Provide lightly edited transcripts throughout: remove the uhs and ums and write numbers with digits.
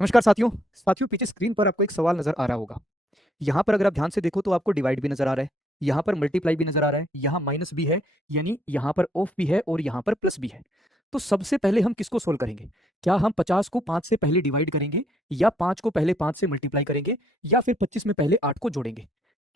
नमस्कार साथियों पीछे स्क्रीन पर आपको एक सवाल नजर आ रहा होगा। यहाँ पर अगर आप ध्यान से देखो तो आपको डिवाइड भी नजर आ रहा है, यहाँ पर मल्टीप्लाई भी नजर आ रहा है, यहाँ माइनस भी है, यानी यहाँ पर ऑफ भी है और यहाँ पर प्लस भी है। तो सबसे पहले हम किसको सोल्व करेंगे? क्या हम 50 को 5 से पहले डिवाइड करेंगे, या 5 को पहले 5 से मल्टीप्लाई करेंगे, या फिर 25 में पहले 8 को जोड़ेंगे?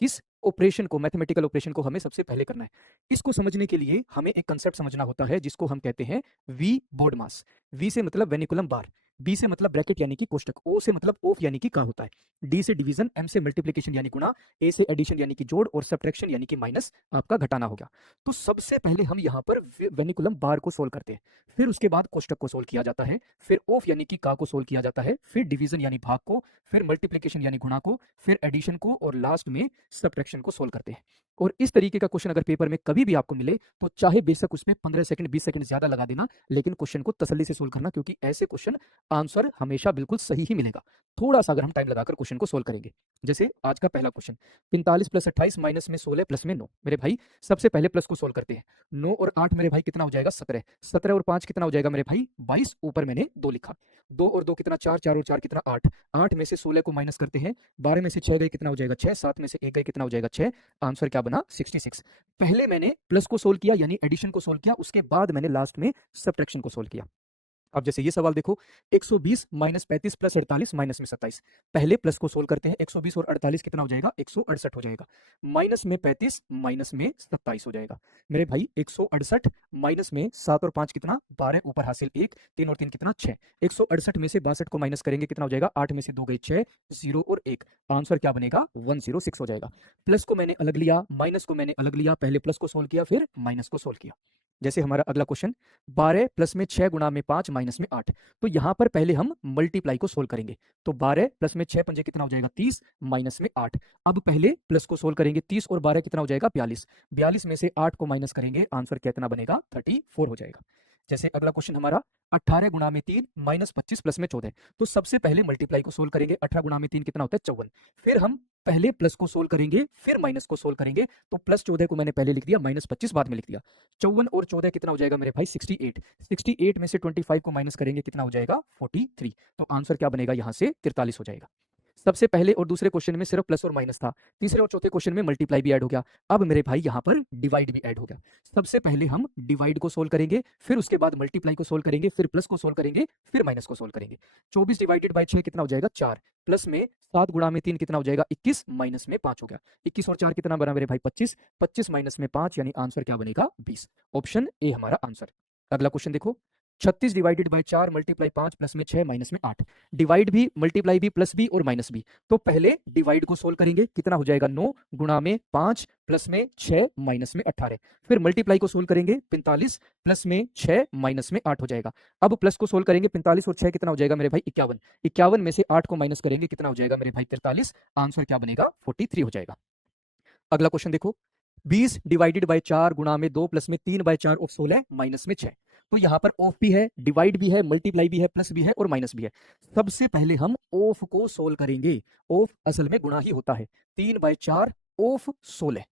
किस ऑपरेशन को, मैथमेटिकल ऑपरेशन को हमें सबसे पहले करना है? इसको समझने के लिए हमें एक कंसेप्ट समझना होता है जिसको हम कहते हैं वी बोर्ड मास। वी से मतलब वेनिकुलम बार, बी से मतलब ब्रैकेट यानी कि कोष्टक, ओ से मतलब ऑफ यानी कि का होता है, डी से डिवीजन, एम से मल्टीप्लिकेशन यानी गुणा, ए से एडिशन यानी कि जोड़, और सब्ट्रैक्शन यानी कि माइनस आपका घटाना होगा। तो सबसे पहले हम यहाँ पर वेनिकुलम बार को सोल्व करते हैं, फिर उसके बाद कोष्टक को सोल्व किया जाता है, फिर ऑफ यानी कि का को सोल्व किया जाता है, फिर डिवीजन यानी भाग को, फिर मल्टीप्लिकेशन यानी गुणा को, फिर एडिशन को, और लास्ट में सब्ट्रैक्शन को सोल्व करते हैं। और इस तरीके का क्वेश्चन अगर पेपर में कभी भी आपको मिले तो चाहे बेशक उसमें 15 सेकंड 20 सेकंड ज्यादा लगा देना, लेकिन क्वेश्चन को तसल्ली से सोल्व करना, क्योंकि ऐसे क्वेश्चन आंसर हमेशा बिल्कुल सही ही मिलेगा। थोड़ा सा अगर हम टाइम लगाकर क्वेश्चन को सोल्व करेंगे, जैसे आज का पहला क्वेश्चन, 45 प्लस 28 माइनस में 16 प्लस में 9। मेरे भाई सबसे पहले प्लस को सोल्व करते हैं। 9 और 8 मेरे भाई कितना हो जाएगा? 17। 17 और 5 कितना हो जाएगा मेरे भाई? 22। ऊपर मैंने 2 लिखा। 2 और 2 कितना? 4। 4 और 4 कितना? 8। 8 में से 16 को माइनस करते हैं, 12 में से 6 गए कितना हो जाएगा? 6। 7 में से 1 गए कितना हो जाएगा? 6। आंसर क्या बना? 66। पहले मैंने प्लस को सोल्व किया यानी एडिशन को सोल्व किया, उसके बाद मैंने लास्ट में सब्ट्रैक्शन को सोल्व किया। अब जैसे ये सवाल देखो, 120 माइनस 35 प्लस 48 माइनस में 27। पहले प्लस को सोल्व करते हैं, 120 और 48 कितना हो जाएगा? 168 हो जाएगा। माइनस में 35 माइनस में 27 हो जाएगा। मेरे भाई 168 माइनस में 7 और 5 कितना? 12। ऊपर हासिल 1, 3 और 3 कितना? 6। 168 में से 62 को माइनस करेंगे कितना हो जाएगा? 8 में से 2 गए 6, 0 और 1। आंसर क्या बनेगा? 106 हो जाएगा। प्लस को मैंने अलग लिया, माइनस को मैंने अलग लिया, पहले प्लस को सोल्व किया फिर माइनस को सोल्व किया। जैसे हमारा अगला क्वेश्चन, 12 प्लस में 6 गुणा में 5 माइनस में 8। तो यहां पर पहले हम मल्टीप्लाई को सोल्व करेंगे। तो 12 प्लस में 6 पंजे कितना हो जाएगा? 30 माइनस में 8। अब पहले प्लस को सोल्व करेंगे, 30 और 12 कितना हो जाएगा? 42। 42 में से 8 को माइनस करेंगे, आंसर कितना बनेगा? 34 हो जाएगा। जैसे अगला क्वेश्चन हमारा, 18 गुणा में 3 माइनस 25 प्लस में 14। तो सबसे पहले मल्टीप्लाई को सोल्व करेंगे, 18 गुणा में 3 कितना होता है? 54। फिर हम पहले प्लस को सोल्व करेंगे फिर माइनस को सोल्व करेंगे। तो प्लस 14 को मैंने पहले लिख दिया, माइनस 25 बाद में लिख दिया। 54 और 14 कितना हो जाएगा मेरे भाई? 68। 68 में से 25 को माइनस करेंगे कितना हो जाएगा? 43। तो आंसर क्या बनेगा? यहाँ से 43 हो जाएगा। सबसे पहले और दूसरे क्वेश्चन में सिर्फ प्लस और माइनस था, तीसरे और चौथे क्वेश्चन में मल्टीप्लाई भी ऐड हो गया। अब मेरे भाई यहाँ पर डिवाइड भी ऐड हो गया। सबसे पहले हम डिवाइड को सोल्व करेंगे, फिर उसके बाद मल्टीप्लाई को सोल्व करेंगे, फिर प्लस को सोल्व करेंगे, फिर माइनस को सोल्व करेंगे। 24 डिवाइडेड बाई 6 कितना हो जाएगा? 4। प्लस में 7 गुणा में 3 कितना हो जाएगा? 21, माइनस में 5 हो गया। 21 और 4 कितना बना मेरे भाई? 25। 25 माइनस में 5 यानी आंसर क्या बनेगा? 20। ऑप्शन ए हमारा आंसर। अगला क्वेश्चन देखो, 36 डिवाइडेड बाई 4 मल्टीप्लाई 5 प्लस में 6 माइनस में 8। डिवाइड भी, मल्टीप्लाई भी, प्लस भी और माइनस भी। तो पहले डिवाइड को सोल्व करेंगे, कितना हो जाएगा? 9 गुणा में 5 प्लस में 6 माइनस में 18। फिर मल्टीप्लाई को सोल्व करेंगे, 45 प्लस में 6 माइनस में 8 हो जाएगा। अब प्लस को सोल्व करेंगे, 45 और 6 कितना हो जाएगा मेरे भाई? 51। 51 में से 8 को माइनस करेंगे कितना हो जाएगा मेरे भाई? 43। आंसर क्या बनेगा? 43 हो जाएगा। अगला क्वेश्चन देखो, 20 डिवाइडेड बाय 4 गुणा में 2 प्लस में 3 बाय 4 ऑफ 16 माइनस में 6। तो यहाँ पर ऑफ भी है, डिवाइड भी है, मल्टीप्लाई भी है, प्लस भी है और माइनस भी है। सबसे पहले हम ऑफ को सोल्व करेंगे। ऑफ असल में गुणा ही होता है। 3 बाय 4 ऑफ 16।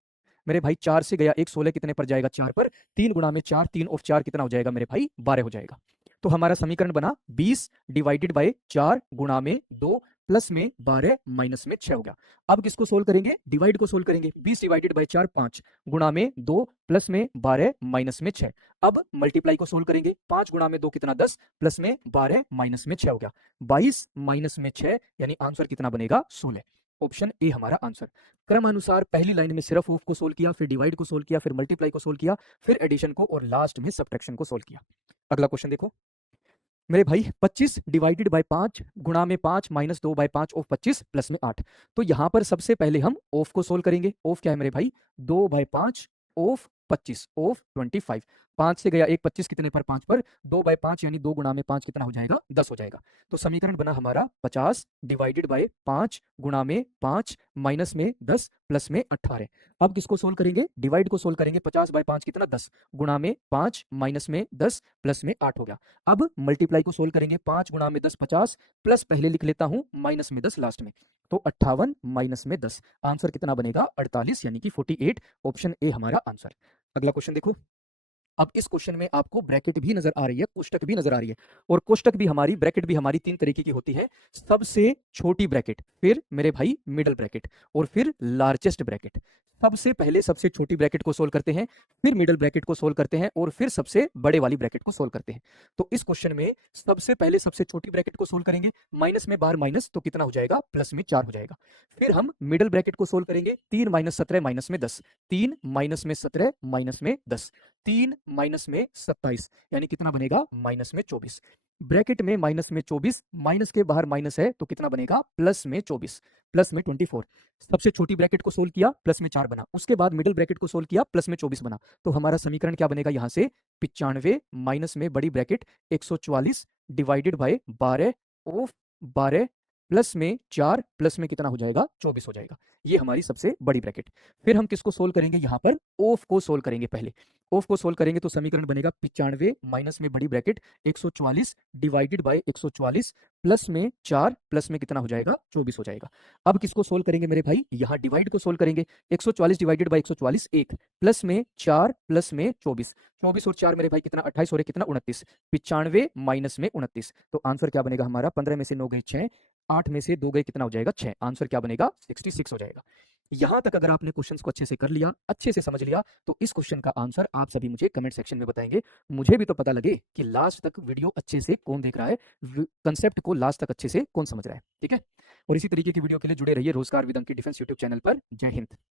मेरे भाई 4 से गया 1, 16 कितने पर जाएगा? 4 पर। 3 गुणा में 4, 3 ऑफ 4 कितना हो जाएगा मेरे भाई? 12 हो जाएगा। तो हमारा समीकरण बना 20 डिवाइडेड बाय 4 गुणा में 2 प्लस में 12 माइनस में 6 हो गया। अब किसको सोल्व करेंगे? डिवाइड को सोल्व करेंगे। 20 डिवाइडेड बाय 4 5 गुणा में 2 प्लस में 12 माइनस में 6। अब मल्टीप्लाई को सोल्व करेंगे, 5 गुणा में 2 कितना? 10 प्लस में 12 माइनस में 6 हो गया। 22 माइनस में 6 यानी आंसर कितना बनेगा? 16। ऑप्शन ए हमारा आंसर। क्रम अनुसार पहली लाइन में सिर्फ ऑफ को सोल्व किया, फिर डिवाइड को सोल्व किया, फिर मल्टीप्लाई को सोल्व किया, फिर एडिशन को और लास्ट में सब्ट्रैक्शन को सोल्व किया। अगला क्वेश्चन देखो मेरे भाई, 25 डिवाइडेड बाय 5 गुणा में 5 माइनस 2 बाय 5 ऑफ 25 प्लस में 8। तो यहां पर सबसे पहले हम ऑफ को सोल्व करेंगे। ऑफ क्या है मेरे भाई? 2 बाय 5 ऑफ 25 ऑफ 25। 5 से गया 1, 25 कितने पर? 5 पर। 2 बाय 5 यानी 2 गुणा में 5 कितना हो जाएगा? 10 हो जाएगा। तो समीकरण बना हमारा 50 डिवाइडेड बाय 5 गुणा में 5 माइनस में 10 प्लस में 18। अब किसको सोल्व करेंगे? डिवाइड को सोल्व करेंगे। 50 बाय 5 कितना? 10 गुणा में 5 माइनस में 10 प्लस में 8 हो गया। अब मल्टीप्लाई को सोल्व करेंगे, 5 गुणा में 10 50 प्लस पहले लिख लेता हूं माइनस में 10 लास्ट में। तो 58 माइनस में 10, आंसर कितना बनेगा? 48 यानी कि 48। ऑप्शन ए हमारा आंसर। अगला क्वेश्चन देखो, अब इस क्वेश्चन में आपको ब्रैकेट भी नजर आ रही है, कोष्टक भी नजर आ रही है, और कोष्टक भी हमारी, ब्रैकेट भी हमारी 3 तरीके की होती है। सबसे छोटी ब्रैकेट, फिर मेरे भाई मिडल ब्रैकेट, और फिर लार्जेस्ट ब्रैकेट। सबसे पहले सबसे छोटी ब्रैकेट को सोल्व करते हैं, फिर मिडल ब्रैकेट को सोल्व करते हैं, और फिर सबसे बड़े वाली ब्रैकेट को सोल्व करते हैं। तो इस क्वेश्चन में सबसे पहले सबसे छोटी ब्रैकेट को सोल्व करेंगे, माइनस में बार माइनस, तो कितना हो जाएगा, प्लस में 4 हो जाएगा। फिर हम मिडल ब्रैकेट को सोल्व करेंगे, 3 माइनस 17 माइनस में 10, 3 माइनस में 17 माइनस में 10, 3 माइनस में 27, यानी कितना बनेगा, माइनस में 24। ब्रैकेट में माइनस में 24, माइनस के बाहर माइनस है, तो कितना बनेगा, प्लस में 24, प्लस में 24। सबसे छोटी ब्रैकेट को सोल्व किया, प्लस में 4 बना, उसके बाद मिडिल ब्रैकेट को सोल्व किया, प्लस में 24 बना। तो हमारा समीकरण क्या बनेगा यहां से, 95 माइनस में बड़ी bracket 144 divided by 12 of 12 plus में 4 प्लस में कितना हो जाएगा, 24 हो जाएगा। ये हमारी सबसे बड़ी ब्रैकेट। फिर हम किसको सोल्व करेंगे, यहां पर ऑफ को सोल्व करेंगे। पहले ऑफ को सोल्व करेंगे तो समीकरण बनेगा 95 माइनस में बड़ी ब्रैकेट 144 डिवाइडेड बाय 144 प्लस में 4 प्लस में कितना हो जाएगा, 24 हो जाएगा। अब किसको सोल्व करेंगे मेरे भाई, यहाँ डिवाइड को सोल्व करेंगे। 144 डिवाइडेड बाय 144 1, प्लस में 4 प्लस में 24, 24 और 4 मेरे भाई कितना, 28 हो रहे, कितना 29, 95 माइनस में 29। तो आंसर क्या बनेगा हमारा, 15 में से 9 गए 6, 8 में से 2 गए कितना हो जाएगा, 6। आंसर क्या बनेगा, 66 हो जाएगा। यहां तक अगर आपने क्वेश्चंस को अच्छे से कर लिया, अच्छे से समझ लिया, तो इस क्वेश्चन का आंसर आप सभी मुझे कमेंट सेक्शन में बताएंगे। मुझे भी तो पता लगे कि लास्ट तक वीडियो अच्छे से कौन देख रहा है, कंसेप्ट को लास्ट तक अच्छे से कौन समझ रहा है। ठीक है, और इसी तरीके की वीडियो के लिए जुड़े रहिए रोजगार with Ankit defence YouTube channel पर। जय हिंद।